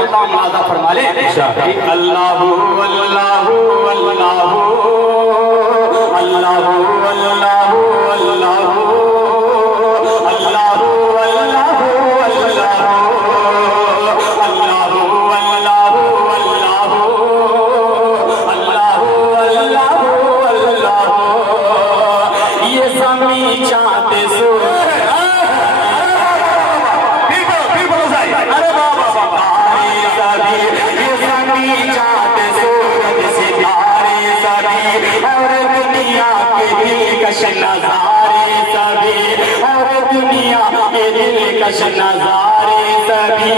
करता हूँ मुलाजा फरमा ले। अल्लाहु अल्लाहु अल्लाहु अल्लाहु अल्लाहु अल्लाहु अल्लाहु नज़ारे सभी और दुनिया के दिलकश नज़ारे सभी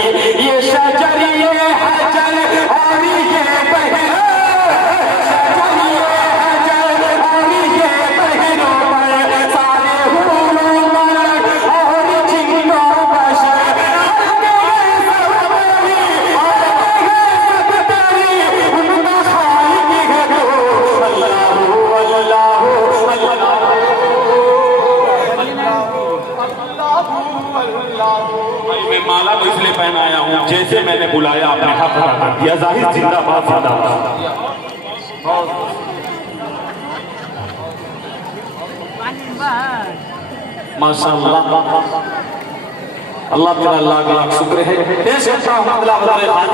ये शजर ये हजर और ये बहर माला को इसलिए पहनाया हूँ जैसे मैंने बुलाया आपने हक अदा कर दिया। जाहिर जिंदाबाद जिंदाबाद। माशाअल्लाह अल्लाह तेरा लाख लाख शुक्र है। पेश करता हूँ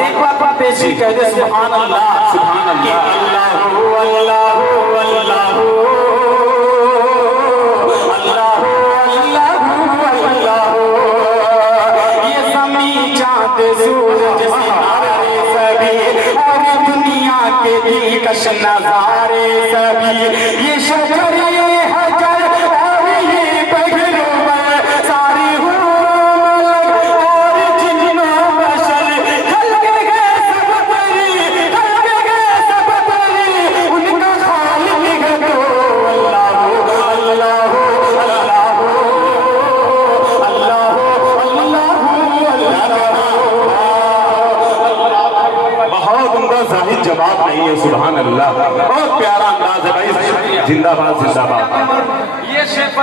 एक बार पेशी कह दे सुभान अल्लाह सुभान अल्लाह। अल्लाहु अल्लाहु अल्लाहु सूरज सितारे सभी और दुनिया के दिलकश नज़ारे सभी ये शजर ये हजर और ये बगरूबा सारी और जिन्नो बशर खल्के गए सब परी उनका खालिक है तो अल्लाहु अल्लाहु अल्लाहु अल्लाहु जाहिर जवाब नहीं है। सुभान अल्लाह बहुत प्यारा अंदाज है भाई। जिंदाबाद जिंदाबाद। ये शेख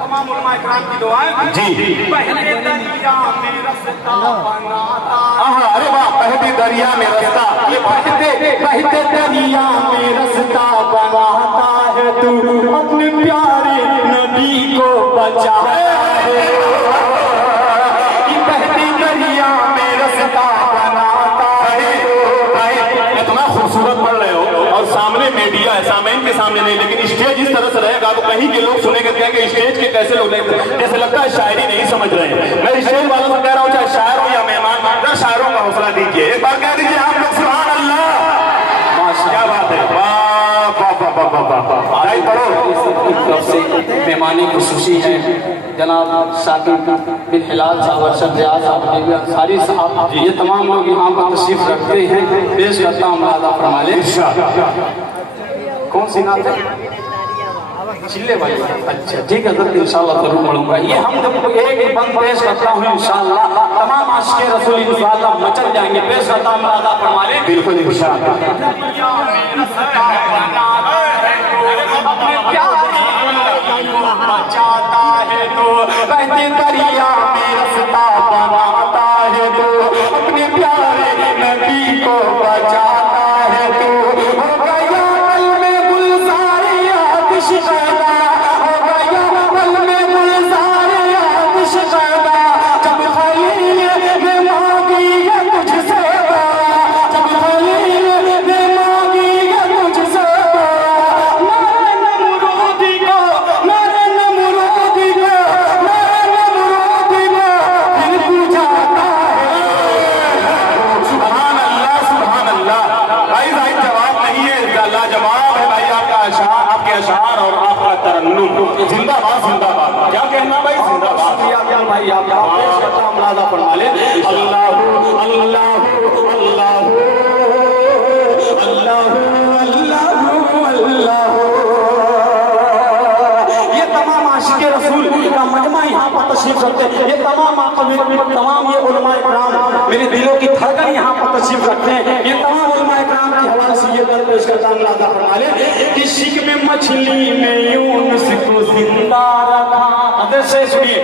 तमाम उलमा इकराम की दुआएं जी। पहले दरिया में रास्ता बनाता अरे वाह पहले दरिया में रास्ता ये बहते दरिया में रास्ता बनाता है तू अपने प्यारे नबी को बचा है। बहते दरिया में रास्ता खूबसूरत पढ़ रहे हो और सामने मीडिया है, सामने के सामने नहीं, लेकिन स्टेज इस तरह से रहेगा तो कहीं के लोग सुनेंगे कि स्टेज के कैसे लोग जैसे लगता है शायरी नहीं समझ रहे हैं। मैं स्टेज वालों से कह रहा हूँ चाहे शायर हो या मेहमान ना शायरों का हौसला दीजिए। एक बार कह दीजिए आप लोग सुभान अल्लाह। क्या बात है मेहमानी खुशी है। जनाब साकिब बिन हिलाल साहब अरशद रियाज साहब अंसारी साहब ये तमाम लोग यहाँ पर तशरीफ रखते हैं। पेश करता हूँ मुलाजा फरमा ले। कौन सी नात है? चिल्ले वाली। अच्छा ठीक है सर इंशाल्लाह जरूर पढ़ूंगा। ये हम जब एक बंद पेश करता हूँ इंशाल्लाह तमाम आशिक़े रसूल इंशाल्लाह मचल जाएंगे। पेश करता हूँ मुलाजा फरमा ले। बिल्कुल इंशाल्लाह। बचाता है तो बहते दरिया में रास्ता बनाता है तो अपने प्यारे नबी को बचाता है तो हो गया पल में गुलज़ारे आतिश पैदा हो गया पल में गुलज़ारे आतिश पैदा जब खलील ने मांगी है तुझसे जब खलील ने मांगी है तुझसे जिंदाबाद जिंदाबाद। क्या कहना भाई जिंदाबाद भाई। आप मुलाजा फरमा ले। अल्लाहु अल्लाहु अल्लाहु अल्लाहु अल्लाहु अल्लाहु। ये तमाम आशिक़े रसूल का मजमा यहाँ पर तशरीफ रखते हैं। ये तमाम ये उलमा इकराम मेरे दिलों की धड़कन यहाँ पर तशरीफ रखते हैं। ये तमाम उलमा इकराम के हवाले से ये दर पेश करता मुलाजा फरमा ले। इश्क में मछली में यूनुस को जिंदा रखा। से सुनिए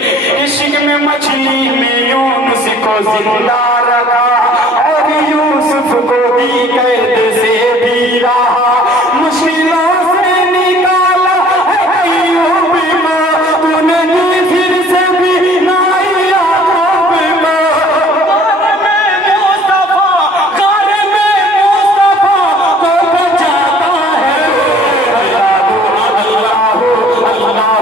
इश्क में मछली में यूनुस को जिंदा रखा था और यूसुफ को दी कैद से भी रहा, मुश्किलों से निकाला है अय्यूब को, तूने दी फिर से भी ना याकूब को। घर में मुस्तफा को बचाता है अल्लाह अल्लाह अल्लाह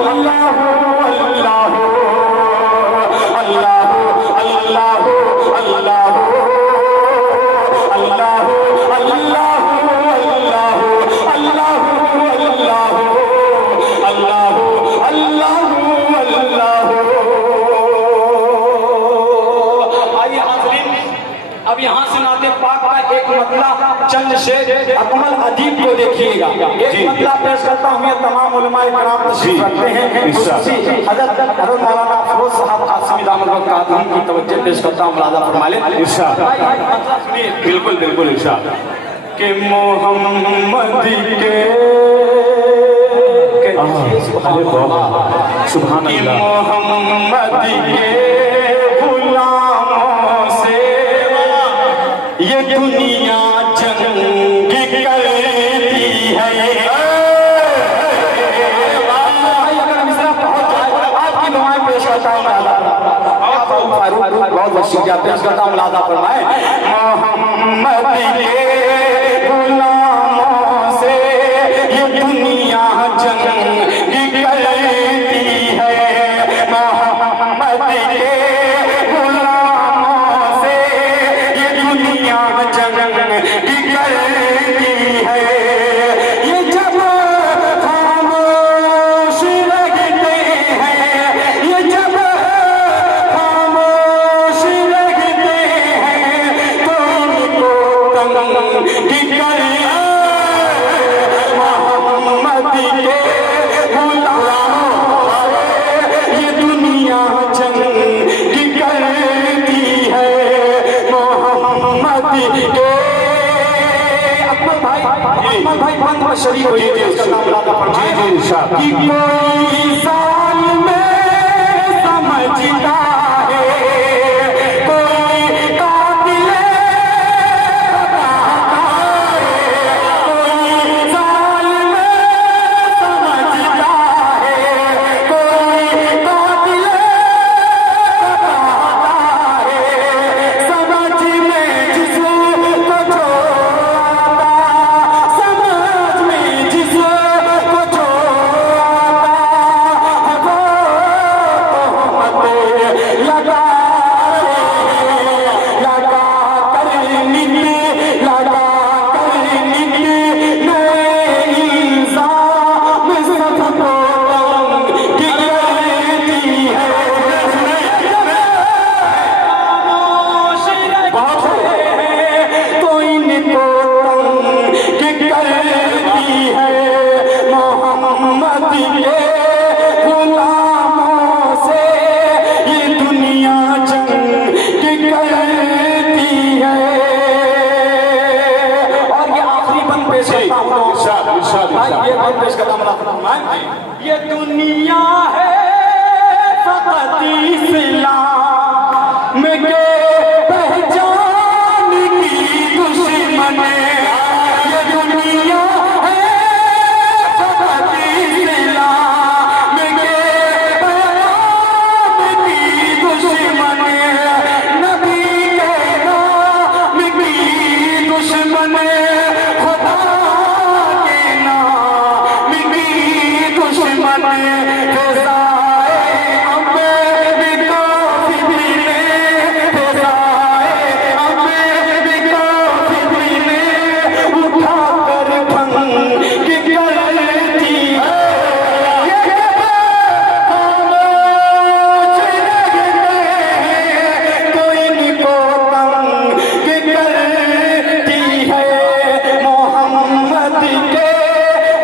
अल्लाह अल्लाह अल्लाह अल्लाह अल्लाह अब यहाँ से नाते पाक का एक मतला चंद शेर अकमल अदीब को देखिएगा। एक मतला पेश करता हूँ, ये तमाम उलमाए किराम तशरीफ रखते हैं। हज़रत मौलाना अफरोज साहब कासिमी दामद बरकातहू की तवज्जो पेश करता हूँ, मुलाज़ा फरमा लें। बिल्कुल बिल्कुल इरशाद के मोहम्मद के सुभान अल्लाह मोहम्मद के गुलामों से ये दुनिया जंग करती है। अगर मिसरा पहुंच जाए आपकी दुआएं पेश करता हूँ, बहुत वसीयत पेश करता हूँ, मुलाज़ा फरमाए। मोहम्मद के गुलामों से ये दुनिया जंग करती है, मोहम्मद के गुलामों से ये दुनिया जंग करती है। ये जब खामोश रहते हैं, ये जब खामोश रहते हैं तो इनको तंग कर मोहम्मद के गुलामों से ये दुनिया जंग करती है, मोहम्मद के अकमल भाई बंद में शरीक हो जाइए, उसका नाम लादा फरमाए कि कोई साल में समझता है, कोई कातिल बताता है, कोई साल में समझता है, कोई कातिल बताता है, समझ में जिसको जो आता, समझ में जिसको जो आता वो लगा कर निकले, लगा कर निकले नए इल्जाम सबको तंग करती है। बहुत तो इनको तंग करती है, मोहम्मद के गुलामों से ये दुनिया जंग करती है। और ये आखिरी बंद पेश करता हूँ, ये बंद पेश करता हूँ, ये दुनिया है फकत इस्लाम के पहचान की दुश्मन, ये दुनिया है फकत इस्लाम के पहचान की दुश्मन, नबी के नाम की दुश्मन, खुदा के नाम की दुश्मन, फिजाए अम्बिका फिरने, फिजाए अम्बिका फिरने उठा कर भंग करती है। ये खामोश रहते हैं तो इनको तंग करती है, मोहम्मद के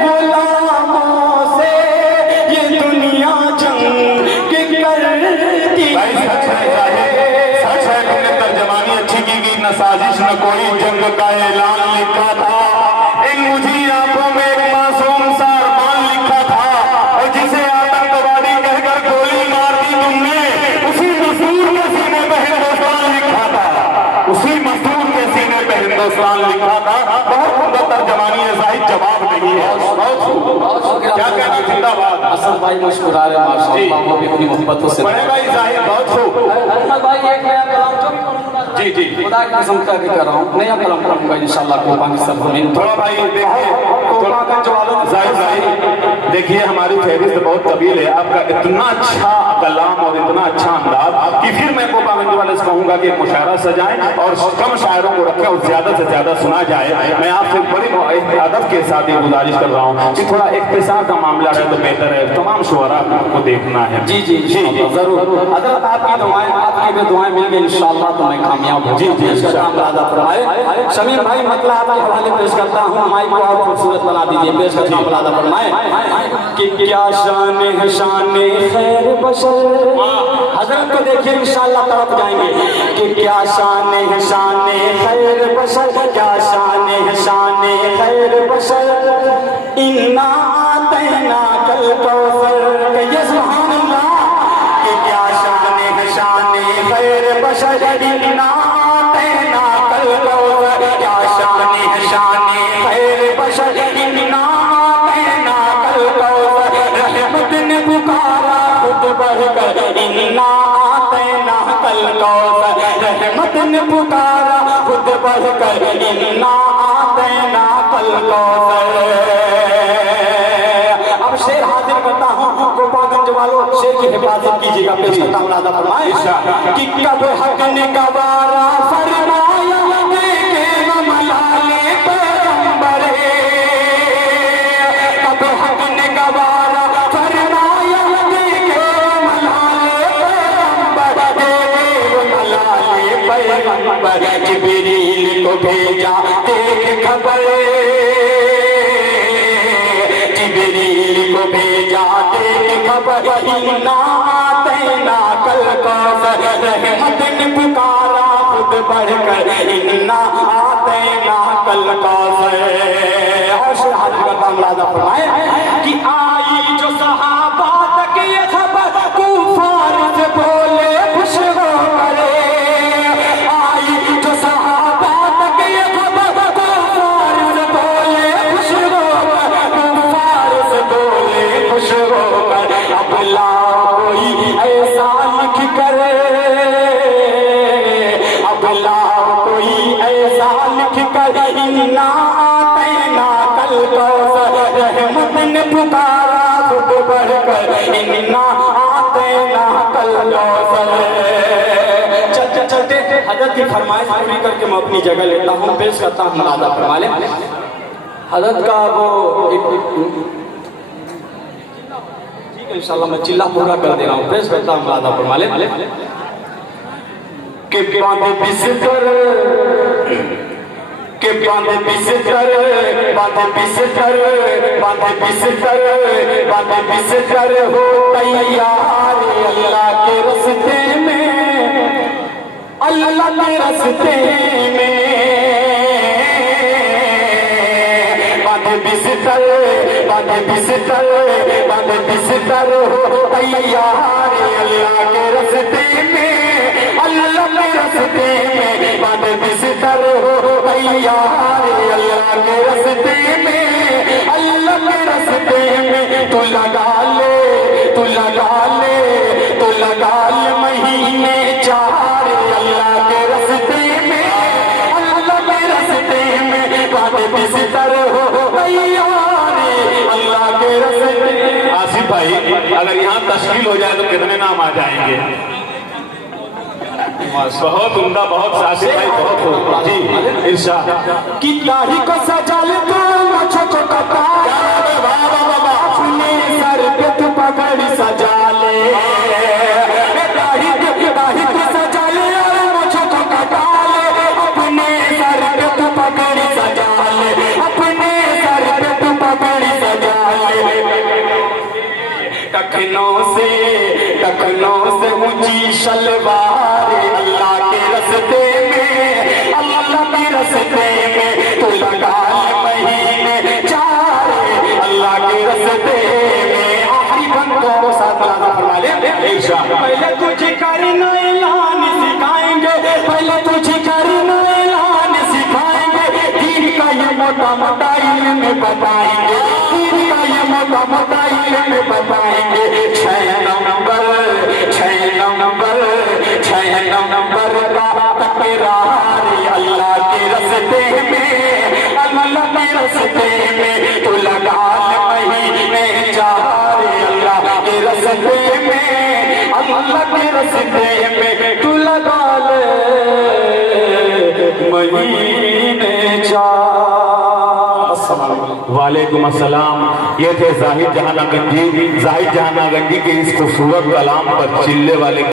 गुलामों से ये दुनिया जंग करती है। सच है, तुमने तर्जमानी अच्छी की न साजिश न कोई जंग का ऐलान लिखा था, इन मुझी आंखों में एक मासूम सा अरमान लिखा था, और जिसे आतंकवादी कहकर गोली मार दी तुमने, उसी हिंदुस्तान लिखा था, बहुत उम्दा तर्जमानी है साहिब, जवाब नहीं है। क्या कहना, जिंदाबाद। असद भाई मुस्कुरा रहे हैं माशाअल्लाह, वो भी अपनी मोहब्बतों से। बड़े भाई साहिब बहुत खूब। अहमद भाई एक नया कलाम जो भी पढ़ूंगा जी जी खुदा की कसम करके कर रहा हूँ, नया कलाम पढ़ूंगा इंशाअल्लाह कुर्बानी सब जमीन। थोड़ा भाई देखिए, जाहिद भाई देखिए, हमारी फहरिस्त बहुत तवील है, आपका इतना अच्छा कलाम और इतना अच्छा अंदाज कि फिर मैं गोपागंज वाले से कहूंगा कि मुशायरा सजाएं और कम शायरों को रखें और ज्यादा से ज्यादा सुना जाए। मैं आपसे बड़ी अदब के साथ ये गुजारिश कर रहा हूँ कि थोड़ा इख्तिसार का मामला है तो बेहतर है, तमाम शुअरा को देखना है। जी जी जी जरूर, अगर आपकी दुआएं, आपकी भी दुआएं मिल गई इंशाअल्लाह तो मैं कामयाब हूँ। जी जी फरमाए शमीर भाई, मतलब आपके हवाले पेश करता हूँ, माइक को और खूबसूरत बना दीजिए। पेश करता हूँ मुलादा फरमाए कि क्या शान है शान खैर बशर। हजरत को देखिए इंशाअल्लाह तरफ जाएंगे कि क्या शान है शान खैर बशर, क्या शान है शान खैर बशर, इन्ना आतैना कल कौसर। कहिए सुभान अल्लाह। कि क्या शान है शान खैर बशर, इन्ना आतैना कल कौसर, क्या शान है शान खैर बशर, इन्ना आतैना कल कौसर। रहमत ने पुकारा खुद बढ़कर, इन्ना आतैना कल कौसर। रहमत ने पुकारा खुद बढ़कर, इन्ना आतैना कल कौसर। अब शेर हाजिर करता हूँ, गोपागंज वालों शेर की हिफाजत कीजिएगा। पेश करता हूँ मुलादा फरमाए कि कब हक ने गवारा फरमाया देखे मलाले पैगंबरे, कब हक ने गवारा फरमाया देखे मलाले पैगंबर, देखे मलाले पैगंबर। जिब्रील को भेजा देख खबर, जिब्रील को भेजा देख खबर, इन्ना आतैना कल कौसर। रहमत ने पुकारा खुद बढ़कर, इन्ना आतैना कल कौसर। और शहादत का मुलादा फरमाए कि आई जो सहाबा तक ये खबर, कुफार से बोले खुश हो करे। आई जो सहाबा तक ये खबर, कुफार से बोले खुश हो करे, कुफार से बोले खुश हो करे। अब लाओ कोई ऐसा लिख करे, अब लाओ कोई ऐसा लिख कर, इन्ना आतैना कल कौसर। रहमत ने पुकारा खुद बढ़कर, इन्ना आतैना कल कौसर। चलते चलते हजरत की फरमाइश पूरी करके मैं अपनी जगह लेता हूँ। पेश करता हूँ मुलादा फरमा ले। हजरत का वो ठीक है इंशाल्लाह मैं चिल्ला पूरा कर दे रहा हूँ। पेश करता हूँ मुलादा फरमा ले कि बांधे बिस्तर, के बांधे बिस्तर, बांधे बिस्तर, बांधे बिस्तर, बांधे बिस्तर हो तैयार अल्लाह के रस्ते में, अल्लाह के रस्ते में। बांधे बिस्तर, बांधे बिस्तर, बांधे बिस्तर हो तैयार अल्लाह के रस्ते में, अल्लाह के रस्ते में। बांधे बिस्तर हो तैयार अल्लाह के रस्ते में, अल्लाह के रस्ते में। तू लगा ले, तू लगा ले, तू लगा ले महीने 4 अल्लाह के रस्ते में, अल्लाह के रस्ते में। बांधे बिस्तर हो तैयार अल्लाह के रस्ते में। आसिफ भाई अगर यहाँ तश्कील हो जाए तो कितने नाम आ जाएंगे? बहुत उम्दा, बहुत सासिफ भाई, बहुत जी इरशाद। कि दाढ़ी को सजा ले तो छोटो कटा, अपने सर पे तू पगड़ी सजा ले। दाढ़ी को सजा ले और छोटो कटा ले, अपने सर पे तू पगड़ी सजा ले, अपने सर पे तू पगड़ी सजा ले। टखनों से ऊंची शलवार अल्लाह के रस्ते में, अल्लाह के रस्ते में। तू लगा महीने 4 अल्लाह के रस्ते में। आखिरी बंदों को साथ फरमा ले। पहले तुझे करना ऐलान सिखाएंगे, पहले तुझे करना ऐलान सिखाएंगे, मोटा मोटा इल्म बताएंगे, दीन का ये मोटा मोटा इल्म बताएंगे। 6 नंबर का तकरार अल्लाह के रस्ते में, अल्लाह के रस्ते में तू लगा ले महीने 4 अल्लाह के रस्ते में, अल्लाह के रस्ते में तू लगा ले महीने 4। वालेकुम अस्सलाम। ये थे जाहिद जहानागंजी। जाहिद जहानागंजी के इस खूबसूरत कलाम पर चिल्ले वाले